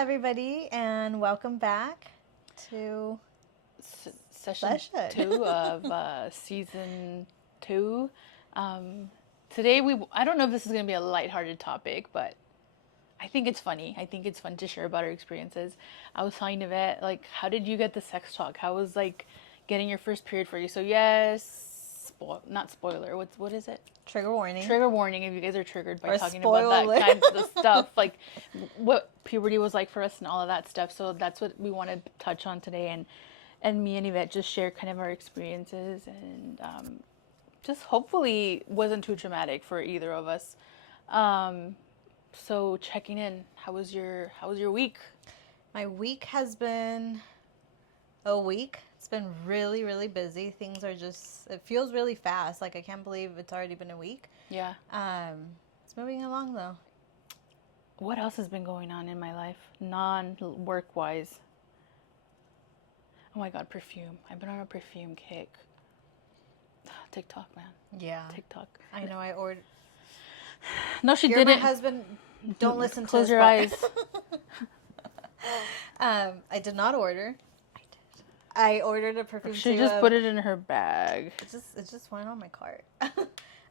everybody, and welcome back to Session 2 of season 2. Today, I don't know if this is going to be a lighthearted topic, but I think it's funny. I think it's fun to share about our experiences. I was telling Yvette, like, how did you get the sex talk? How was, like, getting your first period for you? So, yes, not spoiler. What is it? Trigger warning. Trigger warning if you guys are triggered by Or talking about that spoiler. kind of stuff, like what puberty was like for us and all of that stuff. So that's what we want to touch on today, and me and Yvette just share kind of our experiences, and just hopefully wasn't too traumatic for either of us. So checking in, how was your week? My week has been a week. It's been really, really busy. Things are it feels really fast. Like, I can't believe it's already been a week. Yeah. It's moving along, though. What else has been going on in my life, non-work wise? Oh my God, perfume. I've been on a perfume kick. TikTok, man. Yeah. TikTok. I know I ordered. No, she You're didn't. my husband. Don't listen to Close this your eyes. I did not order. I ordered a perfume. She just put it in her bag. It just went on my cart.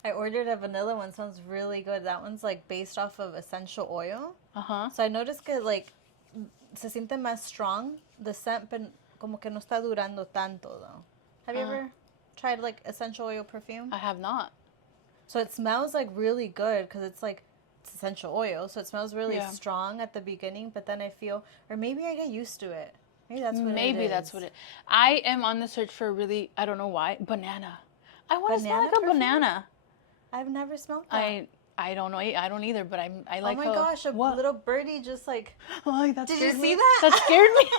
I ordered a vanilla one. Smells really good. That one's like based off of essential oil. So I noticed que like se siente más strong. The scent, but como que no está durando tanto though. Have you ever tried like essential oil perfume? I have not. So it smells like really good because it's essential oil. So it smells really strong at the beginning, but then I feel, or maybe I get used to it. Maybe that's what it is. I am on the search for I don't know why, banana. I want to smell like a banana. I've never smelled that. I don't know. I don't either, but I like. Oh my gosh, a little birdie just like. Oh, that did you scared see me. that? That scared me.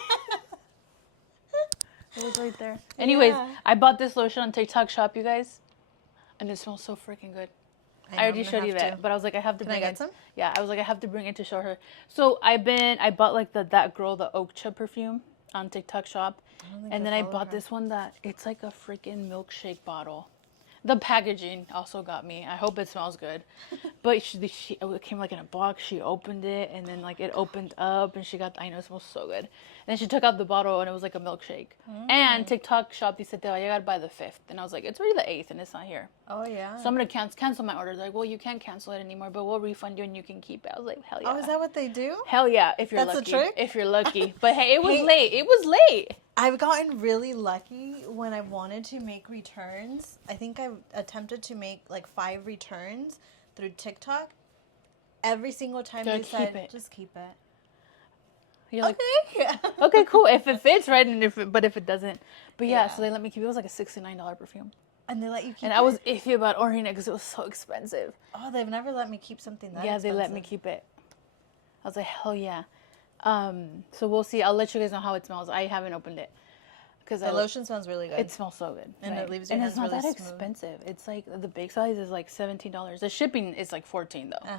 It was right there. Anyways, I bought this lotion on TikTok Shop, you guys, and it smells so freaking good. I already showed you that, but I was like, I have to bring it. Can I get some? Yeah, I was like, I have to bring it to show her. So I bought like the Okcha perfume on TikTok Shop, and then I bought this one that it's like a freaking milkshake bottle. The packaging also got me. I hope it smells good, but it came like in a box. She opened it, and then like it opened up, and I know it smells so good. And then she took out the bottle, and it was like a milkshake. And TikTok Shop, they said, "Te va a llegar by the 5th," and I was like, "It's already the 8th, and it's not here." Oh yeah. So I'm gonna cancel my order. They're like, well, you can't cancel it anymore, but we'll refund you and you can keep it. I was like, hell yeah. Oh, is that what they do? Hell yeah, if you're lucky. That's a trick? If you're lucky. But hey, it was late. It was late. I've gotten really lucky when I wanted to make returns. I think I attempted to make like 5 returns through TikTok. Every single time they said, just keep it. You're like, okay. Okay, cool. If it fits, right? And if it doesn't. But yeah, so they let me keep it. It was like a $69 perfume. And they let you keep it? And I was iffy about ordering it because it was so expensive. Oh, they've never let me keep something that expensive. Yeah, they let me keep it. I was like, hell yeah. So we'll see. I'll let you guys know how it smells. I haven't opened it. The lotion smells really good. It smells so good. And it leaves your hands really smooth. And it's not that expensive. It's like, the big size is like $17. The shipping is like $14 though.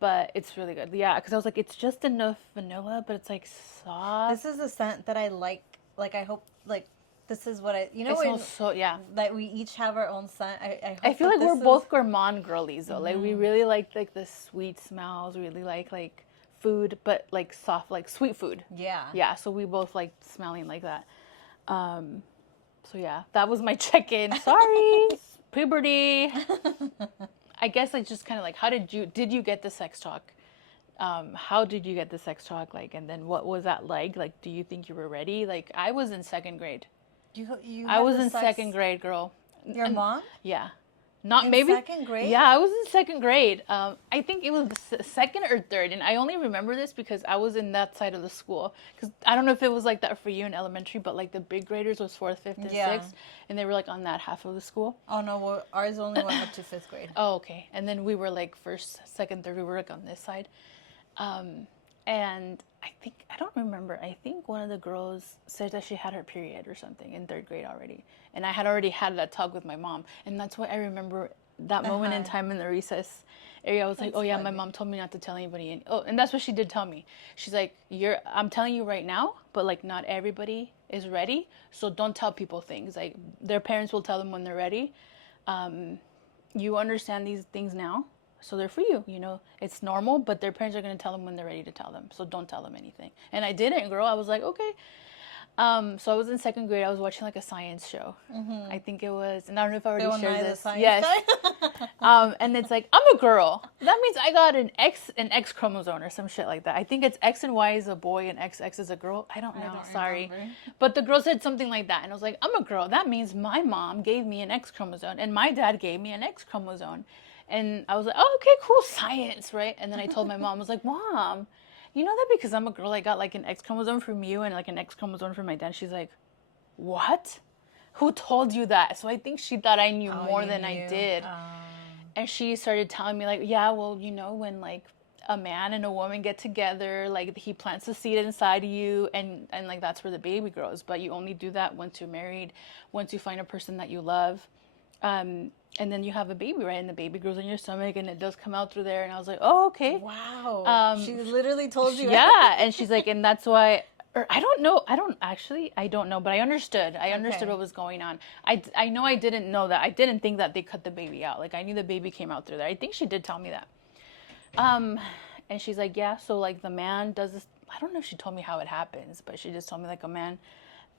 But it's really good. Yeah, because I was like, it's just enough vanilla, but it's like soft. This is a scent that I like. Like, I hope, like, this is what it smells so, yeah. That we each have our own scent. I feel like we're both gourmand girlies though. Like, we really like the sweet smells. We really like food, but like soft, like sweet food. Yeah. Yeah, so we both like smelling like that. So yeah, that was my check-in. Sorry. Puberty. I guess it's just kind of like, did you get the sex talk? How did you get the sex talk? Like, and then what was that like? Like, do you think you were ready? Like, I was in 2nd grade. I was in 2nd grade, girl. Your mom? Yeah. Not maybe 2nd grade? Yeah, I was in 2nd grade. I think it was the 2nd or 3rd, and I only remember this because I was in that side of the school. Because I don't know if it was like that for you in elementary, but like the big graders was 4th, 5th, and 6th, and they were like on that half of the school. Oh no, well, ours only went up to 5th grade. Oh, okay. And then we were like 1st, 2nd, 3rd. We were like on this side, and I don't remember. I think one of the girls said that she had her period or something in 3rd grade already. And I had already had that talk with my mom. And that's why I remember that moment in time in the recess area. I was like, oh yeah, my mom told me not to tell anybody. And that's what she did tell me. She's like, I'm telling you right now, but like not everybody is ready. So don't tell people things. Like, their parents will tell them when they're ready. You understand these things now. So they're for you, you know. It's normal, but their parents are going to tell them when they're ready to tell them. So don't tell them anything. And I didn't, girl. I was like, okay. So I was in second grade. I was watching like a science show. I think it was, and I don't know if I already shared this. Yes. And it's like, I'm a girl. That means I got an X chromosome or some shit like that. I think it's X and Y is a boy and XX is a girl. I don't know. Sorry. Remember. But the girl said something like that. And I was like, I'm a girl. That means my mom gave me an X chromosome and my dad gave me an X chromosome. And I was like, oh, okay, cool, science, right? And then I told my mom, I was like, Mom, you know that because I'm a girl, I got like an X chromosome from you and like an X chromosome from my dad. She's like, what? Who told you that? So I think she thought I knew more than I did. And she started telling me like, yeah, well, you know, when like a man and a woman get together, like he plants a seed inside of you and like that's where the baby grows. But you only do that once you're married, once you find a person that you love. And then you have a baby, right? And the baby grows in your stomach and it does come out through there. And I was like, oh, okay. Wow. She literally told you. Yeah. And she's like, and that's why, or I don't know. I don't know, but I understood. I understood what was going on. I know I didn't know that. I didn't think that they cut the baby out. Like I knew the baby came out through there. I think she did tell me that. And she's like, yeah, so like the man does this. I don't know if she told me how it happens, but she just told me like a man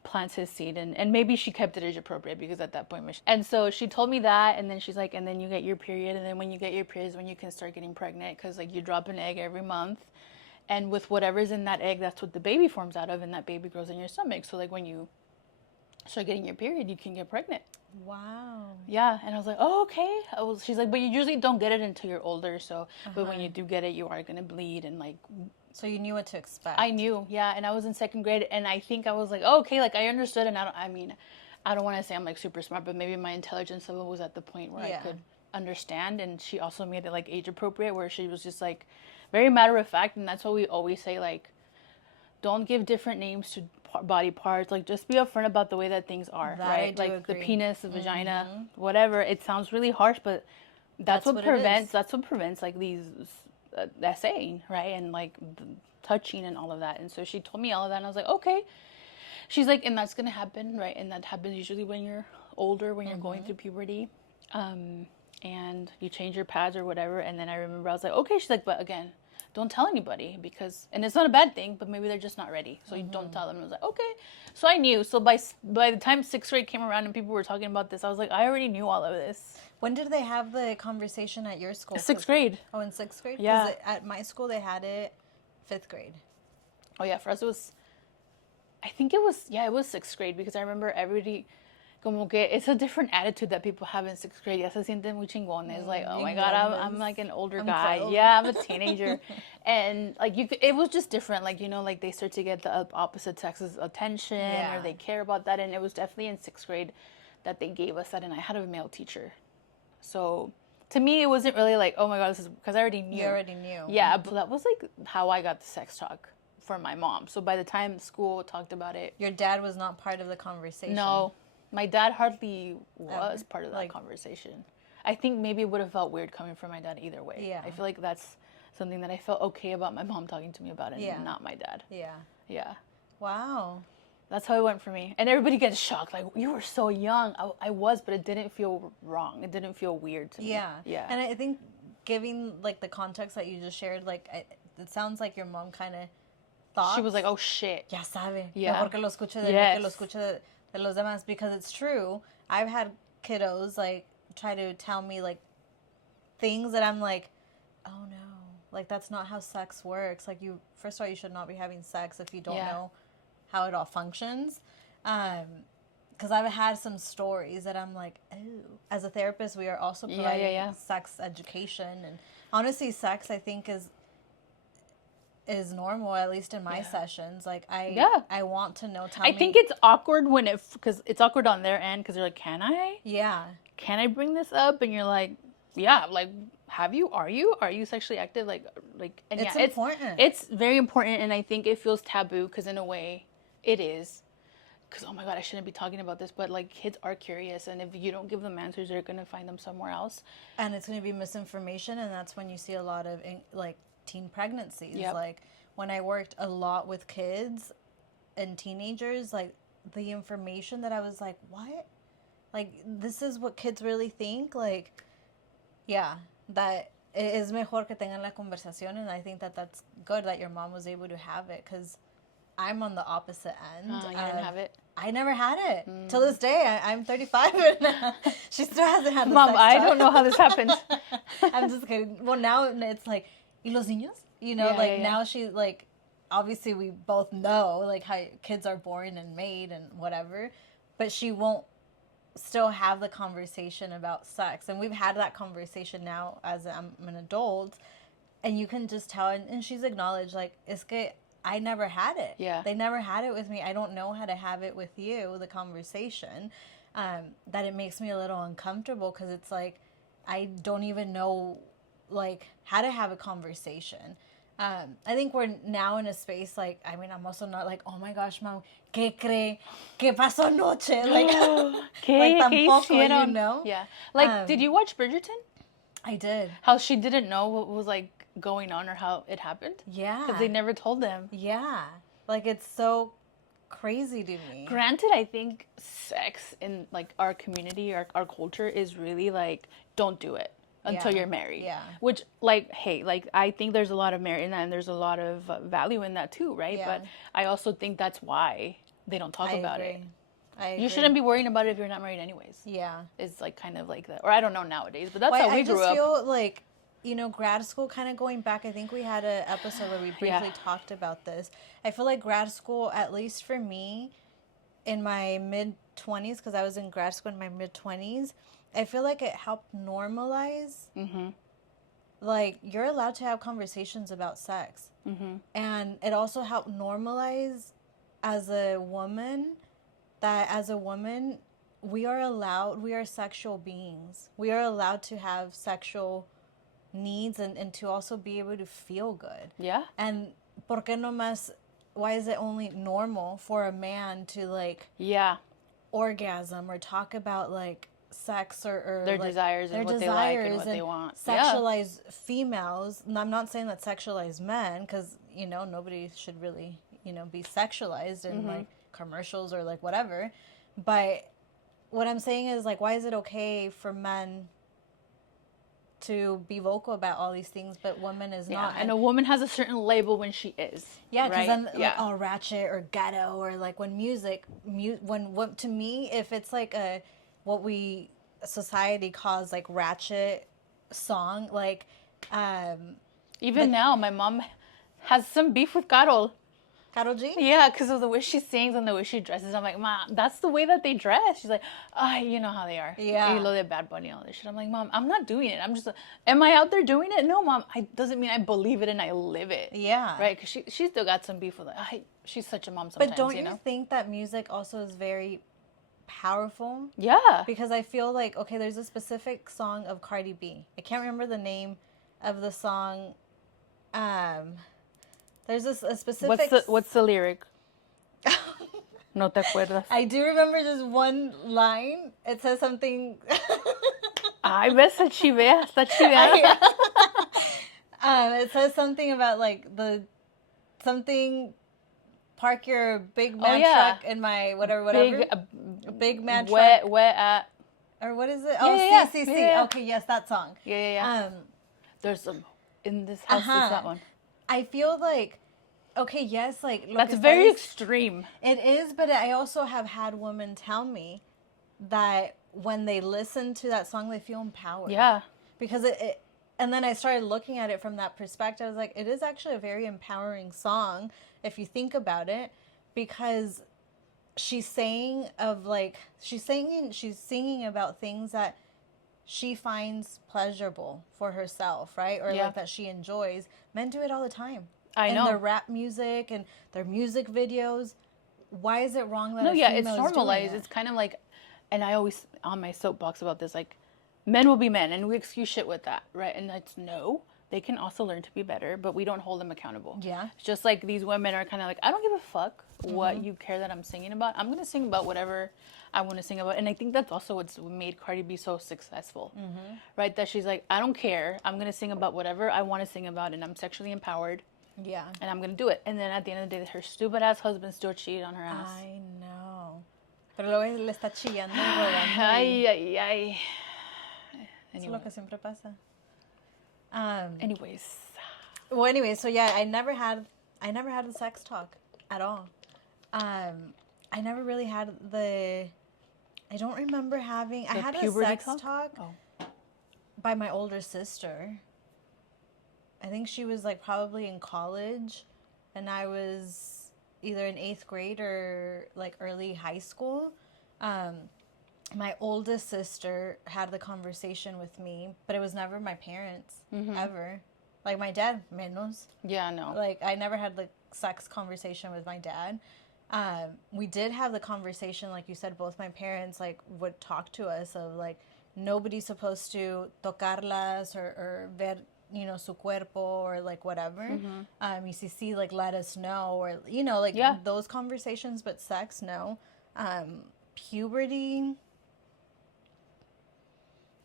plants his seed and maybe she kept it age appropriate because at that point and so she told me that and then she's like and then you get your period and then when you get your period is when you can start getting pregnant because like you drop an egg every month and with whatever's in that egg that's what the baby forms out of and that baby grows in your stomach so like when you start getting your period you can get pregnant. Wow. Yeah. And I was like, oh, okay. She's like, but you usually don't get it until you're older, so but when you do get it you are gonna bleed and like. So you knew what to expect. I knew, yeah, and I was in second grade, and I think I was like, oh, okay, like I understood, and I don't want to say I'm like super smart, but maybe my intelligence level was at the point where I could understand, and she also made it like age appropriate, where she was just like very matter of fact, and that's what we always say, like, don't give different names to body parts, like just be upfront about the way that things are, that right? Like agree. The penis, the vagina, whatever. It sounds really harsh, but that's what prevents like these. That saying, right? And like touching and all of that. And so she told me all of that and I was like, okay. She's like, and that's gonna happen, right? And that happens usually when you're older, when you're going through puberty, and you change your pads or whatever. And then I remember I was like, okay. She's like, but again, don't tell anybody because, and it's not a bad thing, but maybe they're just not ready, so you don't tell them. And I was like, okay. So I knew. So by the time sixth grade came around and people were talking about this, I was like, I already knew all of this. When did they have the conversation at your school? Sixth grade. Oh, in sixth grade? Yeah. At my school, they had it fifth grade. Oh, yeah. For us, it was, I think it was sixth grade because I remember everybody, como que it's a different attitude that people have in sixth grade. Ya se sienten muy chingones. Like, oh my God, I'm like an older guy. Proud. Yeah, I'm a teenager. And like, it was just different. Like, you know, like they start to get the opposite sex's attention or they care about that. And it was definitely in sixth grade that they gave us that. And I had a male teacher. So to me, it wasn't really like, oh my God, this is because I already knew. You already knew. Yeah, but that was like how I got the sex talk for my mom. So by the time school talked about it. Your dad was not part of the conversation. No, my dad hardly was part of that conversation. I think maybe it would have felt weird coming from my dad either way. Yeah. I feel like that's something that I felt okay about my mom talking to me about and not my dad. Yeah. Yeah. Wow. That's how it went for me. And everybody gets shocked. Like, you were so young. I was, but it didn't feel wrong. It didn't feel weird to me. Yeah. Yeah. And I think giving, like, the context that you just shared, like, it sounds like your mom kind of thought. She was like, oh, shit. Ya sabe. Yeah. Mejor que lo escuche de mí, que lo escuche de los demás. Because it's true. I've had kiddos, like, try to tell me, like, things that I'm like, oh, no. Like, that's not how sex works. Like, first of all, you should not be having sex if you don't know how it all functions. Because I've had some stories that I'm like, oh. As a therapist, we are also providing sex education. And honestly, sex, I think, is normal, at least in my sessions. Like, I want to know. I think it's awkward because it's awkward on their end because they're like, can I? Yeah. Can I bring this up? And you're like, yeah, like, are you sexually active? Like, and it's important. It's very important. And I think it feels taboo because in a way it is. Because, oh my God, I shouldn't be talking about this, but like kids are curious. And if you don't give them answers, they're going to find them somewhere else. And it's going to be misinformation. And that's when you see a lot of like teen pregnancies. Yep. Like when I worked a lot with kids and teenagers, like the information that I was like, what? Like, this is what kids really think? Like, yeah, that es mejor que tengan la conversación, and I think that that's good that your mom was able to have it, because I'm on the opposite end. You didn't have it? I never had it. Till this day, I'm 35 and she still hasn't had the Mom, sex I talk. don't know how this happened. I'm just kidding. Well, now it's like, ¿y los niños? You know, now she, like, obviously we both know, like, how kids are born and made and whatever, but she won't still have the conversation about sex. And we've had that conversation now as I'm an adult, and you can just tell, and she's acknowledged, like, es que I never had it. Yeah. They never had it with me. I don't know how to have it with you, the conversation. That it makes me a little uncomfortable, because it's like, I don't even know, like, how to have a conversation. I think we're now in a space, like, I mean, I'm also not like, oh my gosh, mom, ¿qué cree? ¿Qué pasó anoche? Like, ¿Qué, like ¿qué tampoco, hicieron? you know? Yeah. Like, did you watch Bridgerton? I did. How she didn't know what was, like, going on or how it happened? Yeah. Because they never told them. Yeah. Like, it's so crazy to me. Granted, I think sex in, like, our community, our culture is really, like, don't do it until you're married. Yeah. Which, like, hey, like, I think there's a lot of merit in that, and there's a lot of value in that too, right? Yeah. But I also think that's why they don't talk about it. I agree. You shouldn't be worrying about it if you're not married anyways. Yeah. It's, like, kind of like that. Or I don't know nowadays, but that's how we grew up. I just feel like, you know, grad school, kind of going back, I think we had an episode where we briefly talked about this. I feel like grad school, at least for me, in my mid-20s, because I was in grad school in my mid-20s, I feel like it helped normalize, like, you're allowed to have conversations about sex. And it also helped normalize as a woman, that as a woman, we are sexual beings. We are allowed to have sexual needs and to also be able to feel good. Yeah. And ¿por qué no más? Why is it only normal for a man to, like, orgasm or talk about, like, sex or their like, desires and what they like and what they want? Sexualize females. And I'm not saying that sexualize men, because, you know, nobody should really, you know, be sexualized in like commercials or like whatever. But what I'm saying is, like, why is it okay for men to be vocal about all these things, but women is not? And a woman has a certain label when she is. Yeah, because then, like, oh, ratchet or ghetto, or like when when to me, if it's like what we society calls like ratchet song, like even now, my mom has some beef with Carol. Karol G? Yeah, because of the way she sings and the way she dresses. I'm like, Mom, that's the way that they dress. She's like, you know how they are. Yeah. Y lo de Bad Bunny and all this shit. I'm like, Mom, I'm not doing it. I'm just, am I out there doing it? No, Mom. Doesn't mean I believe it and I live it. Yeah. Right? Because she still got some beef with it. She's such a mom sometimes, but don't you know? you think that music also is very powerful? Yeah. Because I feel like, okay, there's a specific song of Cardi B. I can't remember the name of the song. There's a specific... What's the lyric? No te acuerdas. I do remember just one line. It says something... Ay, ves, está chivea. It says something about, like, park your big man truck in my whatever. Big man truck. Or what is it? Oh, C. Okay, yes, that song. Yeah. There's in this house, there's that one. I feel like, okay, yes, like... That's very extreme. It is, but I also have had women tell me that when they listen to that song, they feel empowered. Yeah. Because and then I started looking at it from that perspective. I was like, it is actually a very empowering song, if you think about it, because she's singing about things that she finds pleasurable for herself, right? Or like that she enjoys. Men do it all the time. I know. And their rap music and their music videos. Why is it wrong that it's normalized. It's kind of like, and I always on my soapbox about this, like, men will be men, and we excuse shit with that, right? And that's no. They can also learn to be better, but we don't hold them accountable. Yeah. It's just like these women are kind of like, I don't give a fuck what you care that I'm singing about. I'm going to sing about whatever I want to sing about. And I think that's also what's made Cardi B so successful, right? That she's like, I don't care. I'm going to sing about whatever I want to sing about, and I'm sexually empowered. Yeah. And I'm going to do it. And then at the end of the day, her stupid ass husband still cheated on her ass. I know. Pero luego le está chillando y rodando. Ay. Eso es lo que siempre pasa. Anyways. Well, anyway, so yeah, I never had the sex talk at all. I never really had I don't remember having. I had a sex talk by my older sister. I think she was like probably in college, and I was either in 8th grade or like early high school. My oldest sister had the conversation with me, but it was never my parents, ever. Like my dad, menos. Yeah, no. Like I never had like sex conversation with my dad. We did have the conversation, like you said, both my parents like would talk to us of like nobody's supposed to tocarlas or ver, you know, su cuerpo or like whatever. Y si sí, like let us know, or you know, like those conversations, but sex, no. Puberty.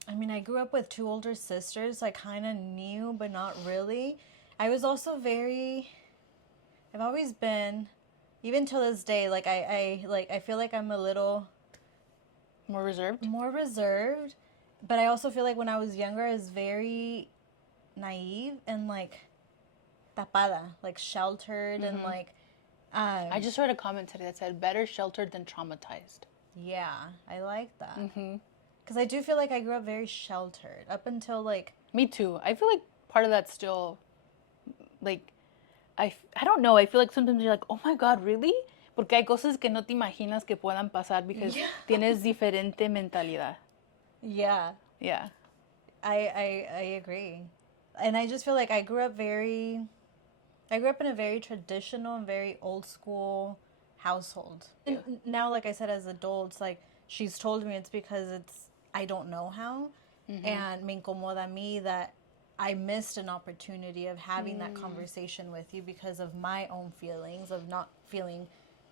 I mean, I grew up with 2 older sisters. I kind of knew, but not really. I was also I've always been, even till this day, like I feel like I'm a little more reserved, but I also feel like when I was younger, I was very naive and like tapada, like sheltered, and like I just read a comment today that said better sheltered than traumatized. Yeah, I like that. Because I do feel like I grew up very sheltered up until like... Me too. I feel like part of that's still like, I don't know. I feel like sometimes you're like, oh my God, really? Porque hay cosas que no te imaginas que puedan pasar because tienes diferente mentalidad. Yeah. Yeah. I agree. And I just feel like I grew up in a very traditional and very old school household. Yeah. And now, like I said, as adults, like she's told me it's because I don't know how. And me incomoda a mí that I missed an opportunity of having that conversation with you because of my own feelings of not feeling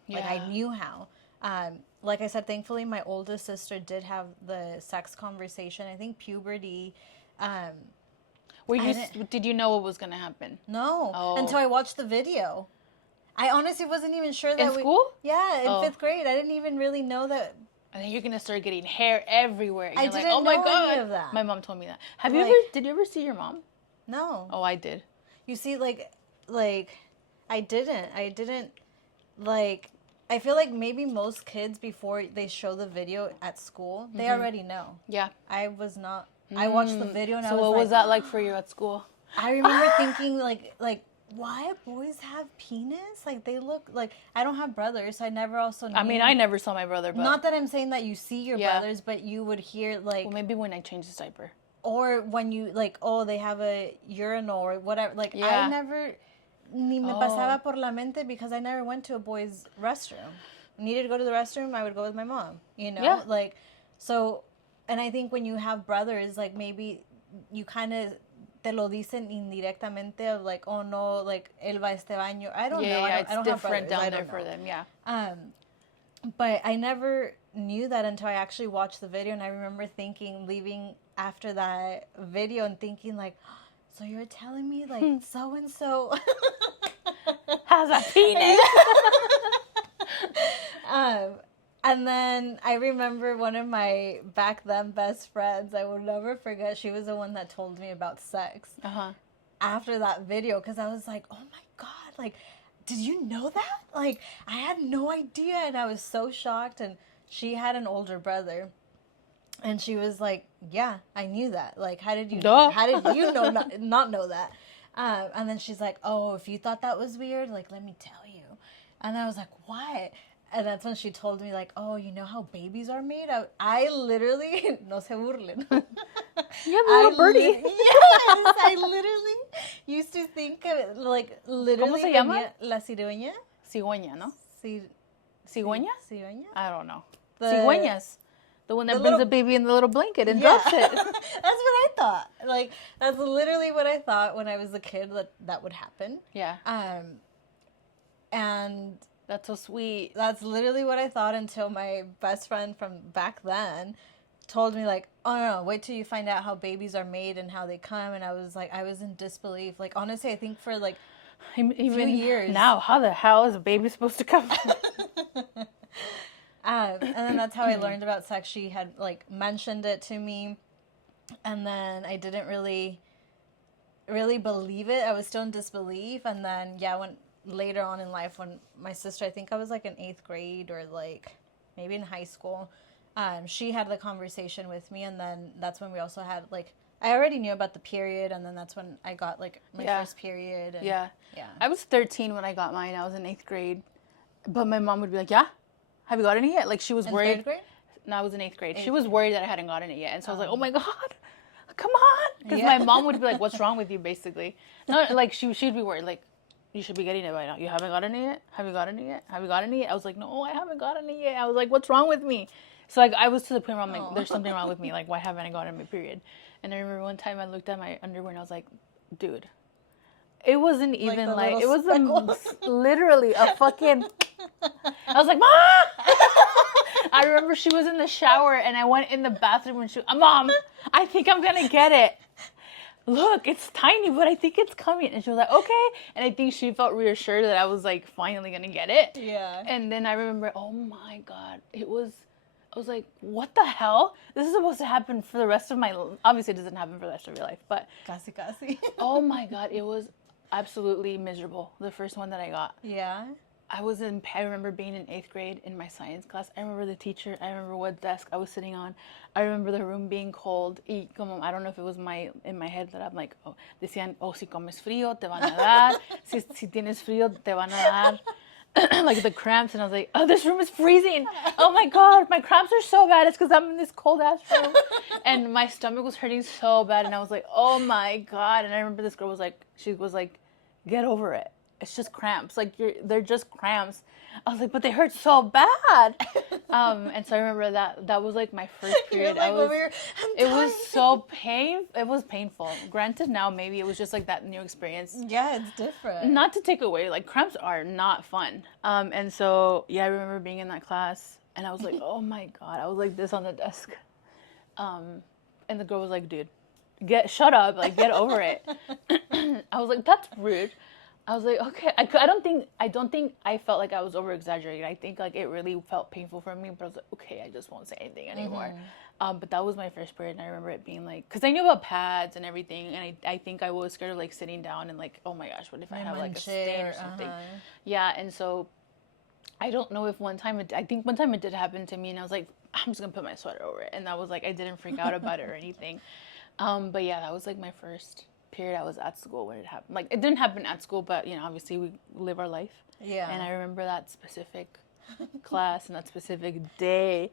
like I knew how. Like I said, thankfully, my oldest sister did have the sex conversation. I think puberty. Did you know what was going to happen? No, until I watched the video. I honestly wasn't even sure that in school? Yeah, in 5th grade. I didn't even really know that. And then you're gonna start getting hair everywhere. And I didn't know any of that. My mom told me that. Did you ever see your mom? No. Oh, I did. You see, like, I didn't, like, I feel like maybe most kids, before they show the video at school, they already know. Yeah. I was not. I watched the video and I was like... So what was that like for you at school? I remember thinking, like, why boys have penis? Like, they look like... I don't have brothers, so I never also knew... I mean, I never saw my brother, but... Not that I'm saying that you see your brothers, but you would hear, like... Well, maybe when I changed his diaper. Or when you, like, oh, they have a urinal or whatever. Like, I never... Ni me pasaba por la mente because I never went to a boys' restroom. Needed to go to the restroom, I would go with my mom, you know? Yeah. Like, so... And I think when you have brothers, like, maybe you kind of... Te lo dicen indirectamente of like, oh no, like, él va a este baño. I don't know. Yeah, I don't it's different down there for them, But I never knew that until I actually watched the video, and I remember leaving after that video and thinking like, so you're telling me like so-and-so has a penis? And then I remember one of my back then best friends, I will never forget, she was the one that told me about sex after that video, because I was like, oh my God, like, did you know that? Like, I had no idea, and I was so shocked. And she had an older brother, and she was like, yeah, I knew that. Like, how did you know not know that? And then she's like, oh, if you thought that was weird, like, let me tell you. And I was like, what? And that's when she told me, like, oh, you know how babies are made? I literally, no se burlen. You have a little birdie. Yes, I literally used to think of it, like, literally. ¿Cómo se llama? La cigüeña? Cigüeña, ¿no? ¿Cigüeña? Cigüeña? I don't know. Cigüeñas. The one that brings the baby in the little blanket and drops it. That's what I thought. Like, that's literally what I thought when I was a kid that would happen. Yeah. And... That's so sweet. That's literally what I thought until my best friend from back then told me, like, oh, no, wait till you find out how babies are made and how they come. And I was like, I was in disbelief. Like, honestly, I think for, like, even few years. Now, how the hell is a baby supposed to come? And then that's how I learned about sex. She had, like, mentioned it to me. And then I didn't really... really believe it. I was still in disbelief. And then, yeah, when later on in life, when my sister, I think I was like in 8th grade or like maybe in high school, she had the conversation with me. And then that's when we also had like, I already knew about the period. And then that's when I got like my first period. And, yeah. I was 13 when I got mine. I was in 8th grade. But my mom would be like, yeah, have you gotten it yet? Like she was worried. In 3rd grade? No, I was in 8th grade. She was worried that I hadn't gotten it yet. And so I was like, oh my God, come on. Because my mom would be like, what's wrong with you, basically? No, like she'd be worried. Like, you should be getting it by now. You haven't gotten it yet? Have you gotten it yet? Have you gotten it yet? I was like, no, I haven't gotten it yet. I was like, what's wrong with me? So like I was to the point where I'm like, there's something wrong with me. Like, why haven't I gotten my period? And I remember one time I looked at my underwear and I was like, dude, it wasn't even like it was literally a fucking. I was like, Mom! I remember she was in the shower and I went in the bathroom and she, Mom, I think I'm gonna get it. Look, it's tiny, but I think it's coming. And she was like, okay. And I think she felt reassured that I was like finally gonna get it. Yeah. And then I remember, oh my God, I was like, what the hell? This is supposed to happen for the rest of my life. Obviously, it doesn't happen for the rest of your life, but. Casi. Oh my God, it was absolutely miserable. The first one that I got. Yeah. I remember being in 8th grade in my science class. I remember the teacher. I remember what desk I was sitting on. I remember the room being cold. Y como, I don't know if it was in my head that I'm like, oh, decían, oh, si comes frío, te van a dar. Si tienes frío, te van a dar. Like the cramps. And I was like, oh, this room is freezing. Oh my God, my cramps are so bad. It's because I'm in this cold ass room. And my stomach was hurting so bad. And I was like, oh my God. And I remember this girl was like, get over it. It's just cramps. Like they're just cramps. I was like, but they hurt so bad. And so I remember that was like my first period. Like, it was so It was painful. Granted, now maybe it was just like that new experience. Yeah, it's different. Not to take away, like cramps are not fun. And so yeah, I remember being in that class and I was like, oh my God, I was like this on the desk. And the girl was like, dude, shut up, like get over it. I was like, that's rude. I was like, okay. I don't think I felt like I was over exaggerating. I think like it really felt painful for me, but I was like, okay, I just won't say anything anymore. But that was my first period, and I remember it being like, because I knew about pads and everything, and I think I was scared of like sitting down and like, oh my gosh, what if I have like a stain or something? Yeah, and so I don't know if I think one time it did happen to me, and I was like, I'm just gonna put my sweater over it, and that was like, I didn't freak out about it or anything. But yeah, that was like my first period. I was at school when it happened. Like it didn't happen at school, but you know, obviously we live our life. Yeah. And I remember that specific class and that specific day.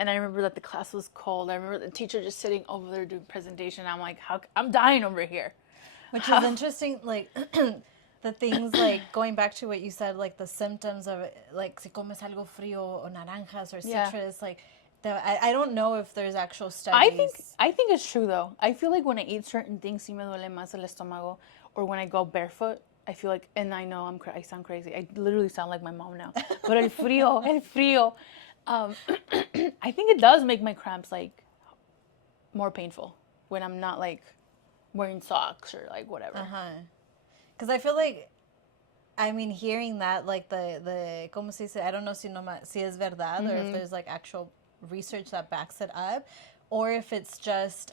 And I remember that the class was cold. I remember the teacher just sitting over there doing presentation. I'm like, I'm dying over here. Which is interesting, like the things like going back to what you said, like the symptoms of it, like si comes algo frío or naranjas or citrus, like I don't know if there's actual studies. I think it's true though. I feel like when I eat certain things, sí me duele más el estómago, or when I go barefoot, I feel like, and I know I sound crazy. I literally sound like my mom now. But el frío. I think it does make my cramps like more painful when I'm not like wearing socks or like whatever. Because I feel like, I mean, hearing that, like the como se dice, I don't know si es verdad or if there's like actual research that backs it up, or if it's just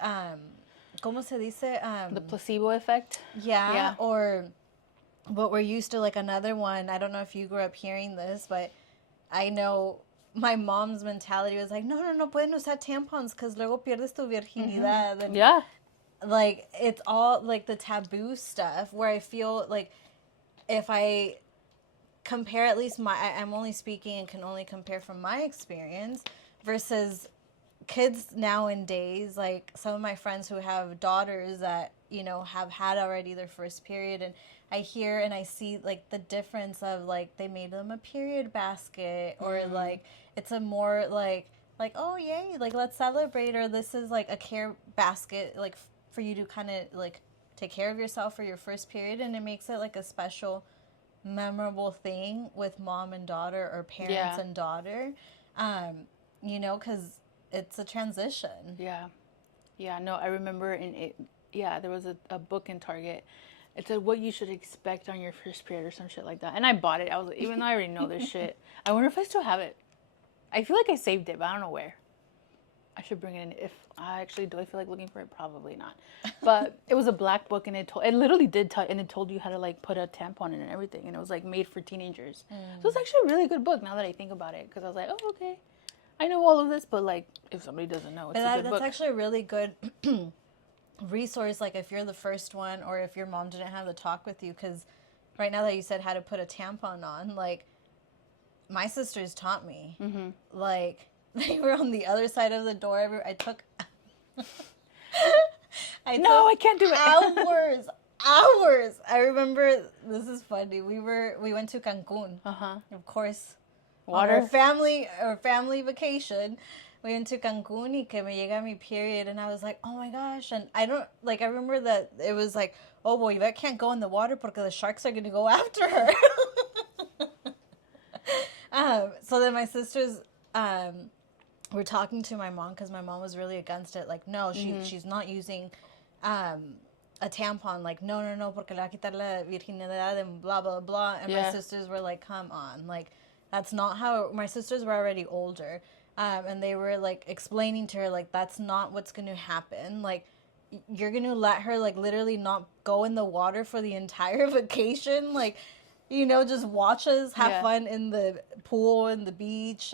como se dice, the placebo effect. Yeah, or what we're used to, like another one. I don't know if you grew up hearing this, but I know my mom's mentality was like, no pueden usar tampons because luego pierdes tu virginidad. And yeah, like it's all like the taboo stuff where I feel like if I compare, at least I'm only speaking and can only compare from my experience versus kids nowadays, like some of my friends who have daughters that, you know, have had already their first period, and I hear and I see like the difference of like they made them a period basket, or like it's a more like oh yay, like let's celebrate, or this is like a care basket like for you to kind of like take care of yourself for your first period, and it makes it like a special memorable thing with mom and daughter or parents and daughter, you know, because it's a transition. Yeah, no, I remember there was a book in Target. It said what you should expect on your first period or some shit like that, and I bought it. I was like, even though I already know this shit, I wonder if I still have it. I feel like I saved it, but I don't know where. I should bring it in. If I actually do, I feel like looking for it. Probably not. But it was a black book, and it literally did tell, and it told you how to like put a tampon in and everything, and it was like made for teenagers. So it's actually a really good book now that I think about it, because I was like, oh, okay, I know all of this, but like if somebody doesn't know, it's a good book. That's actually a really good resource. Like if you're the first one, or if your mom didn't have the talk with you, because right now that you said how to put a tampon on, like my sisters taught me, like. They were on the other side of the door. I took I can't do it. Hours. I remember, this is funny. We went to Cancun. Of course. Water. Our family vacation. We went to Cancun y que me llega mi period, and I was like, oh my gosh. And I remember that it was like, oh boy, Yvette can't go in the water because the sharks are going to go after her. So then my sisters were talking to my mom, because my mom was really against it. Like, no, she's not using a tampon. Like, no, porque le va a quitar la virginidad and blah, blah, blah. And my sisters were like, come on. Like, that's not how... My sisters were already older. And they were, like, explaining to her, like, that's not what's going to happen. Like, you're going to let her, like, literally not go in the water for the entire vacation. Like, you know, just watch us have fun in the pool and the beach.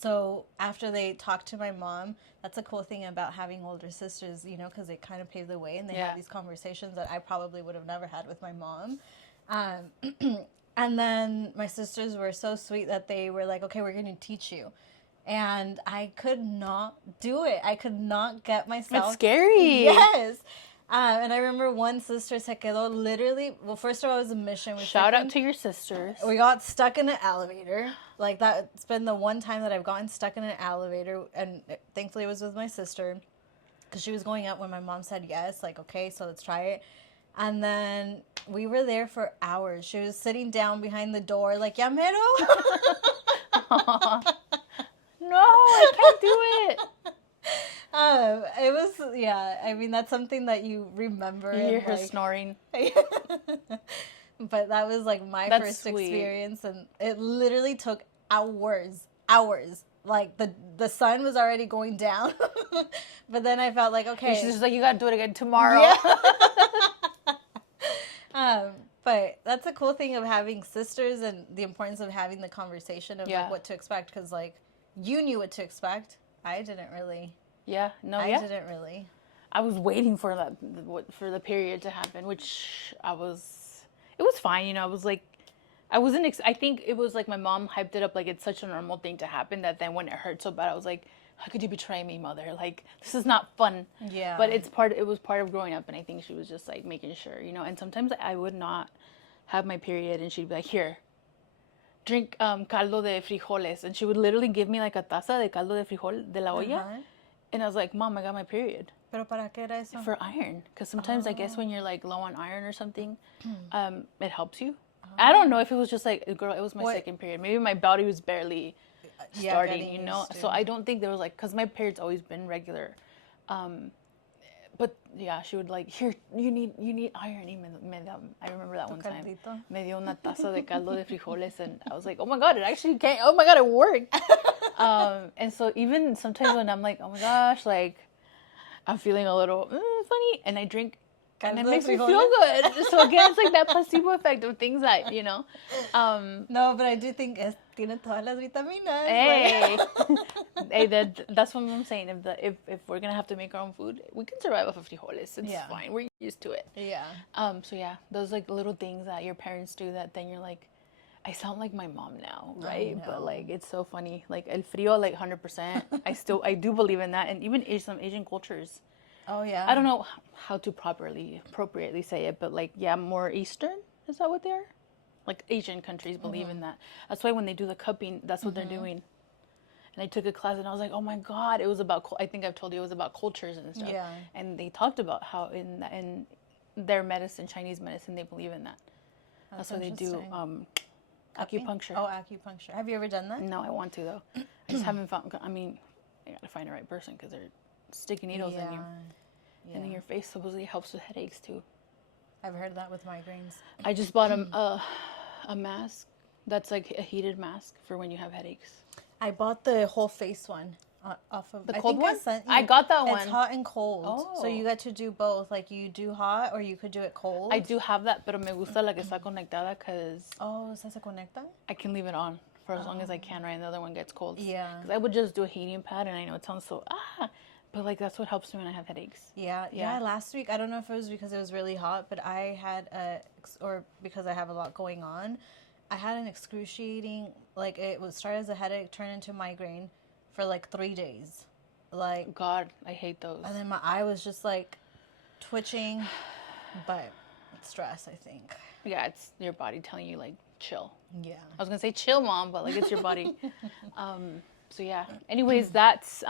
So after they talked to my mom, that's a cool thing about having older sisters, you know, because they kind of pave the way, and they have these conversations that I probably would have never had with my mom. And then my sisters were so sweet that they were like, okay, we're going to teach you. And I could not do it. I could not get myself. It's scary. Yes. And I remember one sister se quedó literally, well, first of all, it was a mission. Shout out to your sisters. We got stuck in an elevator. Like, that's been the one time that I've gotten stuck in an elevator. And thankfully it was with my sister, because she was going up when my mom said yes. Like, okay, so let's try it. And then we were there for hours. She was sitting down behind the door like, ya mero? No, I can't do it. It was, I mean, that's something that you remember. You hear her snoring. But that was like my first experience, and it literally took hours. Like the sun was already going down, but then I felt like, okay. She's just like, you gotta do it again tomorrow. Yeah. But that's a cool thing of having sisters, and the importance of having the conversation of like what to expect, because like you knew what to expect. I didn't really. Yeah, no, I didn't really. I was waiting for the period to happen, which it was fine, you know. I was like, I think it was like my mom hyped it up like it's such a normal thing to happen, that then when it hurt so bad, I was like, how could you betray me, mother? Like, this is not fun. Yeah. But it was part of growing up, and I think she was just like making sure, you know. And sometimes I would not have my period, and she'd be like, here, drink caldo de frijoles, and she would literally give me like a taza de caldo de frijol de la olla. And I was like, Mom, I got my period. ¿Pero para qué era eso? For iron. Because sometimes I guess when you're like low on iron or something, it helps you. I don't know if it was just like, girl, it was my second period. Maybe my body was barely starting, you know? So I don't think there was like, because my period's always been regular. But yeah, she would like, here, you need iron. I remember that one time. Me dio una taza de caldo de frijoles, and I was like, oh my God, it actually came. Oh my God, it worked. And so even sometimes when I'm like, oh my gosh, like I'm feeling a little funny, and I drink, and it makes me feel good. So again, it's like that placebo effect of things that, you know. No, but I do think tiene todas las vitaminas. Hey, hey, that's what I'm saying. If we're gonna have to make our own food, we can survive off of frijoles. It's fine. We're used to it. Yeah. So yeah, those like little things that your parents do that then you're like, I sound like my mom now, right? But like, it's so funny. Like el frío, like 100%. I do believe in that, and even some Asian cultures. Oh yeah. I don't know how to appropriately say it, but like, yeah, more Eastern. Is that what they are? Like Asian countries believe in that. That's why when they do the cupping, that's what they're doing. And I took a class, and I was like, oh my God, it was about. I think I've told you it was about cultures and stuff. Yeah. And they talked about how in their medicine, Chinese medicine, they believe in that. That's why they do acupuncture. Oh, acupuncture. Have you ever done that? No, I want to though. I just haven't found. I mean, I gotta find the right person, because they're sticking needles in you. And then your face supposedly helps with headaches too. I've heard that with migraines. I just bought a mask that's like a heated mask for when you have headaches. I bought the whole face one. off of the I cold think one. I got that one. It's hot and cold. Oh. So you get to do both. Like you do hot or you could do it cold. I do have that, pero me gusta la que está conectada because ¿esa se conecta? I can leave it on for as long as I can, right? And the other one gets cold. Yeah. Because I would just do a heating pad, and I know it sounds so but like that's what helps me when I have headaches. Yeah. Last week, I don't know if it was because it was really hot, but I had or because I have a lot going on, I had an excruciating, like it would start as a headache, turn into migraine for like 3 days. Like, God, I hate those. And then my eye was just like twitching, but it's stress, I think. Yeah, it's your body telling you like chill. Yeah. I was gonna say chill, mom, but like it's your body. So yeah. Anyways, that's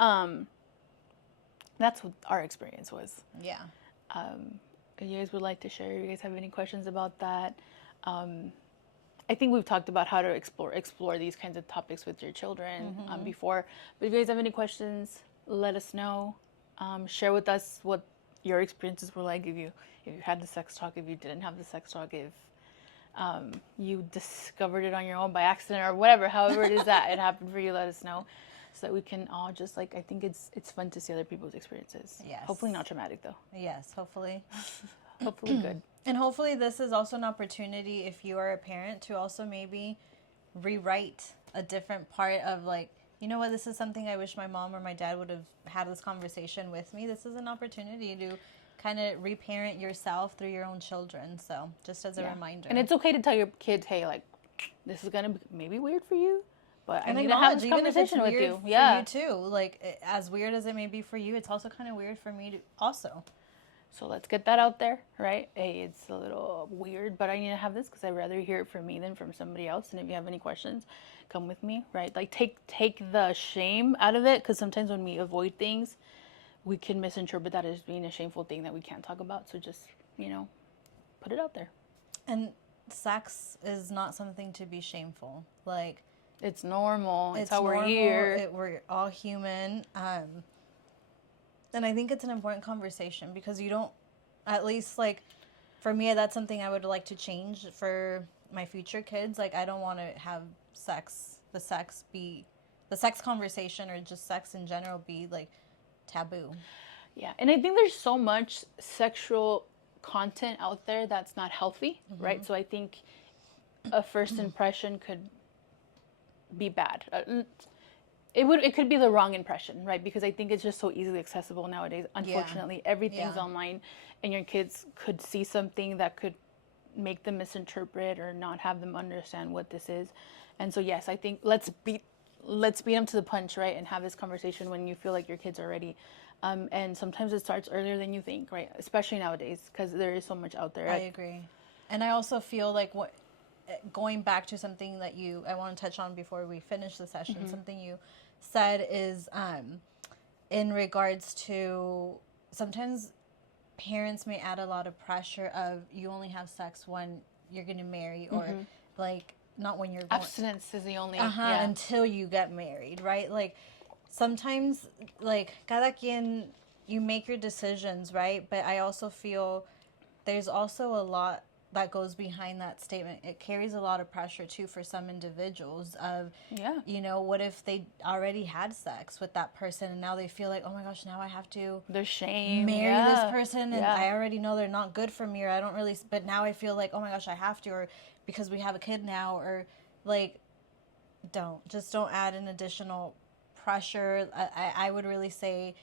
what our experience was. Yeah. If you guys would like to share, if you guys have any questions about that. I think we've talked about how to explore these kinds of topics with your children before. But if you guys have any questions, let us know. Share with us what your experiences were like. If you had the sex talk, if you didn't have the sex talk, if you discovered it on your own by accident or whatever, however it is that it happened for you, let us know. So that we can all just like, I think it's fun to see other people's experiences. Yes. Hopefully not traumatic though. Yes, hopefully. Hopefully good. And hopefully this is also an opportunity if you are a parent to also maybe rewrite a different part of like, you know what, this is something I wish my mom or my dad would have had this conversation with me. This is an opportunity to kind of reparent yourself through your own children. So just as a reminder. And it's okay to tell your kids, hey, like, this is going to be maybe weird for you. But I need to have this even if conversation it's with weird you. For Yeah. you too. Like as weird as it may be for you, it's also kind of weird for me to also. So let's get that out there, right? Hey, it's a little weird, but I need to have this because I'd rather hear it from me than from somebody else. And if you have any questions, come with me, right? Like take the shame out of it, because sometimes when we avoid things, we can misinterpret that as being a shameful thing that we can't talk about. So just, put it out there. And sex is not something to be shameful. Like, it's normal. It's how normal. We're here. We're all human. And I think it's an important conversation because you don't, at least like, for me, that's something I would like to change for my future kids. Like, I don't want to have the sex conversation or just sex in general be like taboo. Yeah. And I think there's so much sexual content out there that's not healthy, right? So I think a first impression could be bad. It could be the wrong impression, right? Because I think it's just so easily accessible nowadays. Unfortunately, everything's online, and your kids could see something that could make them misinterpret or not have them understand what this is. And so, yes, I think let's beat them to the punch, right? And have this conversation when you feel like your kids are ready. And sometimes it starts earlier than you think, right? Especially nowadays, because there is so much out there. I agree. And I also feel like going back to something that I want to touch on before we finish the session, something you said is in regards to sometimes parents may add a lot of pressure of you only have sex when you're going to marry or like not when you're going. Abstinence is the only until you get married, right? Like sometimes like cada quien, you make your decisions, right? But I also feel there's also a lot that goes behind that statement. It carries a lot of pressure too for some individuals of, what if they already had sex with that person and now they feel like, oh my gosh, now I have to there's shame, marry this person and I already know they're not good for me or I don't really, but now I feel like, oh my gosh, I have to, or because we have a kid now, or like, don't add an additional pressure. I would really say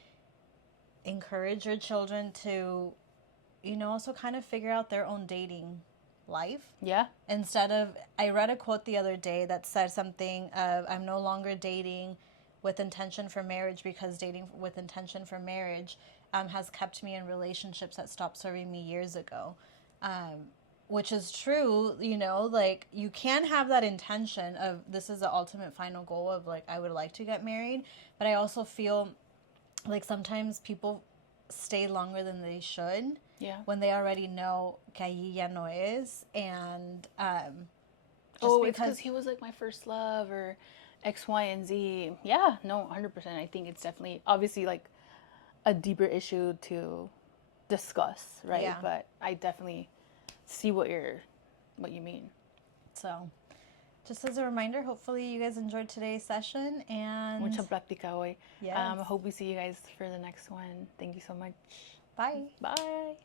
encourage your children to also kind of figure out their own dating life. Yeah. Instead of, I read a quote the other day that said something of, I'm no longer dating with intention for marriage because dating with intention for marriage has kept me in relationships that stopped serving me years ago. Which is true, like you can have that intention of this is the ultimate final goal of like, I would like to get married. But I also feel like sometimes people stay longer than they should. Yeah. When they already know que allí ya no es. And it's because he was like my first love or X, Y, and Z. Yeah, no, 100%. I think it's definitely obviously like a deeper issue to discuss, right? Yeah. But I definitely see what you mean. So just as a reminder, hopefully you guys enjoyed today's session and mucha plática hoy. Yes. I hope we see you guys for the next one. Thank you so much. Bye. Bye.